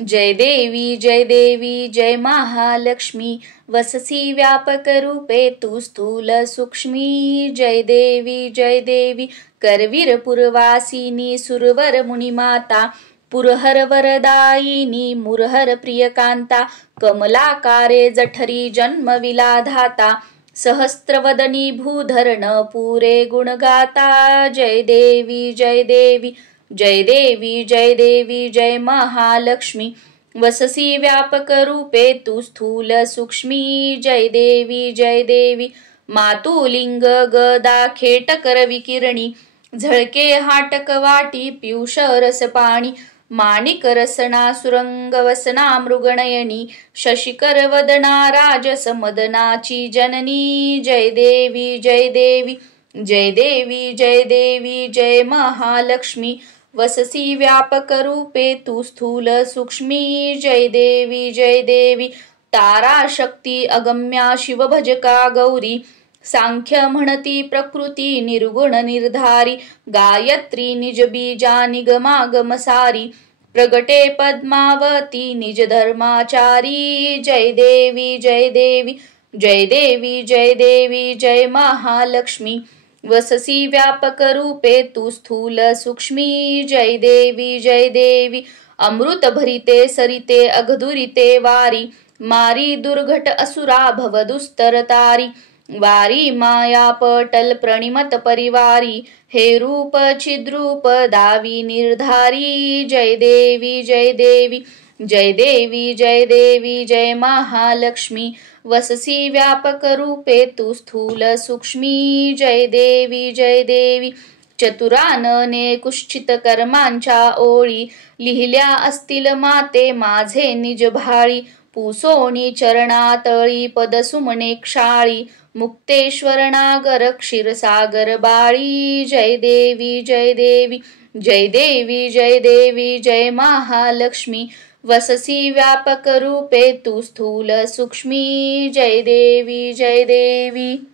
जय देवी जय महालक्ष्मी वससी व्यापक रूपे तू स्थूल सूक्ष्मी। जय देवी करवीर पुरवासिनी सुरवर मुनिमाता पुरहर वरदायिनी मुरहर प्रियकांता कमलाकारे जठरी जन्म विलाधाता सहस्त्रवदनी भूधरण पुरे गुणगाता। जय देवी जय महालक्ष्मी वससी व्यापक रूपे तू स्थूल सूक्ष्मी। जय देवी मातुलिंग गदा खेटकर विकिरणी झळके हाटक वाटी पियुष रस पाणी माणिक रसना सुरंग वसना मृगनयनी शशिकर वदना राजस मदनाची जननी। जय देवी जय महालक्ष्मी वससी व्यापक रूपे तू स्थूल सूक्ष्मी। जय देवी तारा शक्ती अगम्या शिवभजका गौरी सांख्य म्हणती प्रकृती निर्गुण निर्धारी गायत्री निज बीजा निगमागम सारी प्रगटे पद्मावती निज धर्माचारी। जय देवी जय महालक्ष्मी वससी व्यापक रूपे तू स्थूल सूक्ष्मी। जय देवी अमृत भरिते सरिते अघदुरिते वारी मारी दुर्घट असुरा भव दुस्तर तारी वारी माया पटल प्रणिमत परिवारी हे रूप छिद्रूप दावी निर्धारी। जय देवी जय महालक्ष्मी वससी व्यापक रूपे तू स्थूल सूक्ष्मी। जय देवी चतुरानने कुष्ठित कर्मांच्या ओळी लिहिल्या असतील माते माझे निज भाळी पुसोणी चरणातळी पदसुमने क्षाळी मुक्तेश्वर नागर क्षीरसागर बाळी। जय देवी जय महालक्ष्मी वससी व्यापक रूपे तू स्थूल सूक्ष्मी। जय देवी